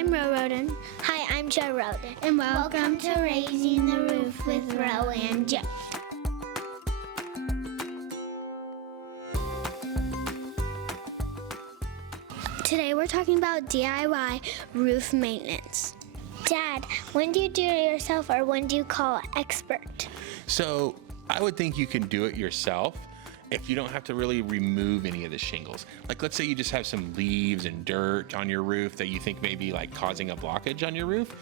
I'm Rhoden. Hi, I'm Rhoden. And welcome to Raising the Roof with Ro and Joe. Today we're talking about DIY roof maintenance. Dad, when do you do it yourself or when do you call an expert? So I would think you can do it yourself if you don't have to really remove any of the shingles. Like let's say you just have some leaves and dirt on your roof that you think may be like causing a blockage on your roof.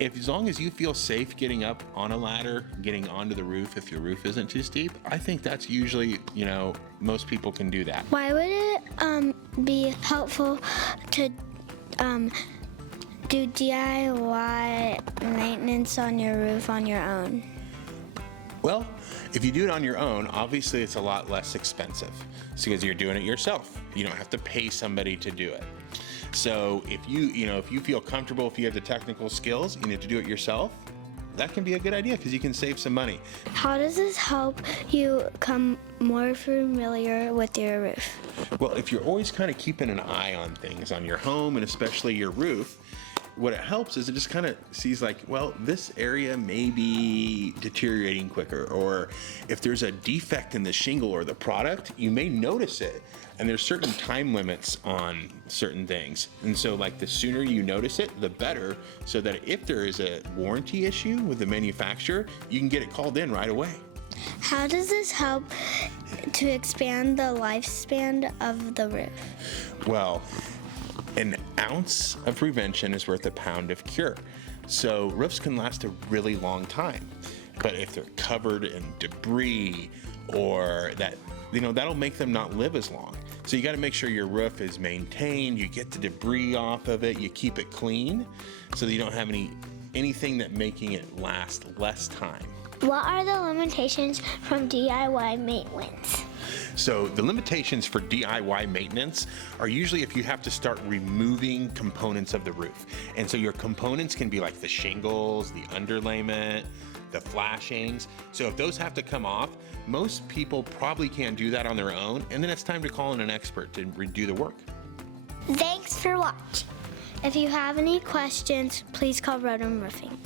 As long as you feel safe getting up on a ladder, getting onto the roof if your roof isn't too steep, I think that's usually, most people can do that. Why would it be helpful to do DIY maintenance on your roof on your own? Well, if you do it on your own, obviously it's a lot less expensive. It's because you're doing it yourself. You don't have to pay somebody to do it. So if you feel comfortable, if you have the technical skills, you need to do it yourself, that can be a good idea because you can save some money. How does this help you become more familiar with your roof? Well, if you're always kind of keeping an eye on things on your home and especially your roof, what it helps is it just kind of sees like, well, this area may be deteriorating quicker, or if there's a defect in the shingle or the product, you may notice it. And there's certain time limits on certain things. And so like the sooner you notice it, the better, so that if there is a warranty issue with the manufacturer, you can get it called in right away. How does this help to expand the lifespan of the roof? Well, an ounce of prevention is worth a pound of cure. So roofs can last a really long time. But if they're covered in debris or that'll make them not live as long. So you got to make sure your roof is maintained, you get the debris off of it, you keep it clean so that you don't have anything that making it last less time. What are the limitations from DIY maintenance? So the limitations for DIY maintenance are usually if you have to start removing components of the roof. And so your components can be like the shingles, the underlayment, the flashings. So if those have to come off, most people probably can't do that on their own, and then it's time to call in an expert to redo the work. Thanks for watching. If you have any questions, please call Rhoden Roofing.